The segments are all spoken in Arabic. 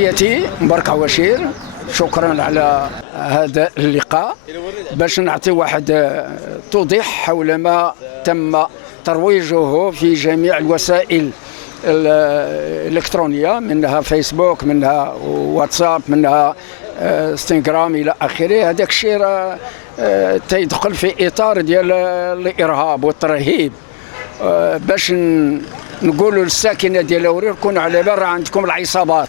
تحياتي مبارك عواشير، شكرا على هذا اللقاء باش نعطي واحد توضيح حول ما تم ترويجه في جميع الوسائل الإلكترونية، منها فيسبوك، منها واتساب، منها انستغرام إلى آخره. هذاك الشيء تيدخل في إطار ديال الإرهاب والترهيب، باش نقولوا للساكنة ديال أورير كونوا على بال، عندكم العصابات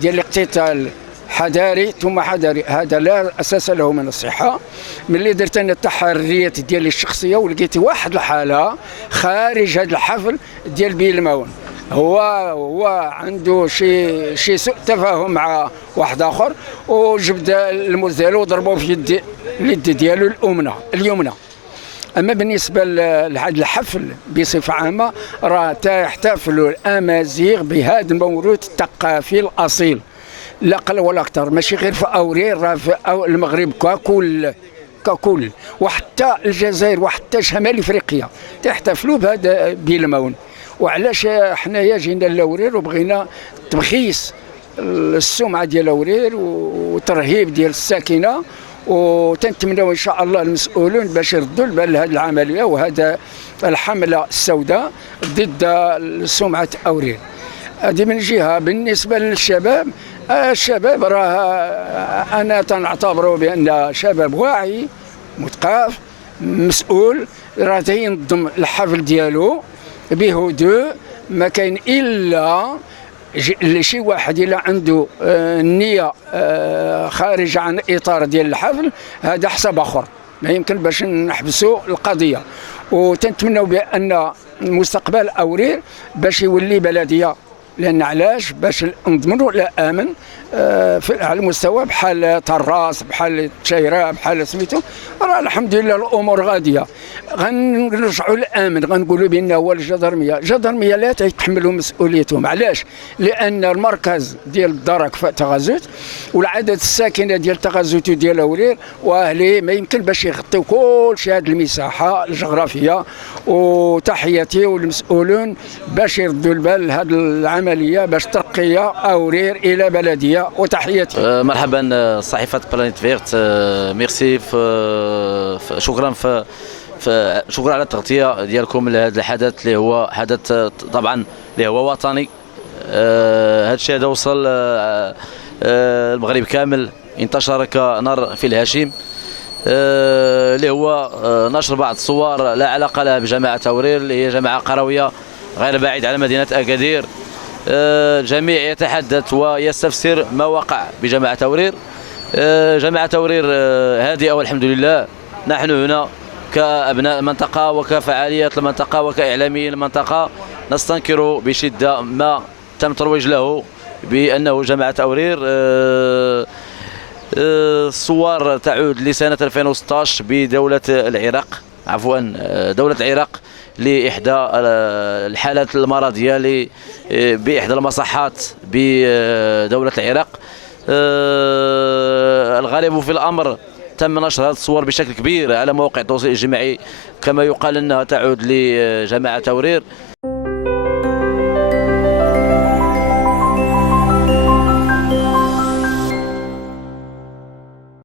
ديال الاقتتال حذاري ثم حذاري. هذا لا أساس له من الصحة. ملي درت أنا التحريات ديالي الشخصية ولقيت واحد الحالة خارج هذا الحفل ديال بيلماون، هو عنده شي سوء تفاهم مع واحد آخر، وجبد الموز ديالو وضربوه في اليد ديالو اليمنى. أما بالنسبة لهذا الحفل بصفة عامة، راه تحتفل الأمازيغ بهذا الموروث الثقافي الأصيل، لا أقل ولا أكثر. ماشي غير في أورير، راه في المغرب ككل، وحتى الجزائر وحتى شمال إفريقيا تحتفلوا بهذا بيلماون. وعلاش حنايا جينا لأورير وبغينا تبخيس السمعة ديال أورير وترهيب ديال الساكنة، وتنتمنوا ان شاء الله المسؤولون باش يردوا البال لهذه العمليه وهذا الحمله السوداء ضد سمعه أورير. هذه من جهه. بالنسبه للشباب، الشباب راه انا تنعتبره بان شباب واعي مثقف مسؤول، راه تينظم الحفل ديالو بهدوء، ما كاين الا شي واحد إلا عنده النية خارج عن إطار ديال الحفل، هذا حساب آخر، ما يمكن باش نحبسوا القضية. وتنتمنوا بأن مستقبل أورير باش يولي بلدية، لأن علاش؟ باش نضمنوا الأمن على المستوى بحال طراس، بحال تشيرة، بحال سميتو. راه الحمد لله الأمور غادية. غنرجعوا للأمن، غنقولوا بأن هو الجدرمية لا تتحملوا مسؤوليتهم. علاش؟ لأن المركز ديال الدرك في تغازوت والعدد الساكنة ديال تغازوت ديال أورير وأهليه ما يمكن باش يغطيو كل شيء هذه المساحة الجغرافية. وتحياتي والمسؤولون باش يردوا البال لهذه العملية باش ترقي أورير إلى بلدية. وتحياتي. مرحبا صحيفة بلانيت فيرت، ميرسي. شكرا على التغطية ديالكم لهذا الحدث اللي هو حدث طبعا اللي هو وطني. هذا الشيء هذا وصل المغرب كامل، انتشر كنار في الهشيم، اللي هو نشر بعض الصور لا علاقة لها بجماعة أورير، اللي هي جماعة قروية غير بعيد على مدينة أكادير. الجميع يتحدث ويستفسر ما وقع بجماعة أورير. جماعة أورير هادئة والحمد لله. نحن هنا كأبناء المنطقة وكفعاليات المنطقة وكإعلامي المنطقة نستنكر بشدة ما تم ترويج له بأنه جماعة أورير. الصور تعود لسنة 2016 بدولة العراق، دولة العراق، لإحدى الحالات المرضية بإحدى المصحات بدولة العراق. الغالب في الأمر تم نشر هذه الصور بشكل كبير على مواقع التواصل الاجتماعي، كما يقال أنها تعود لجماعة أورير.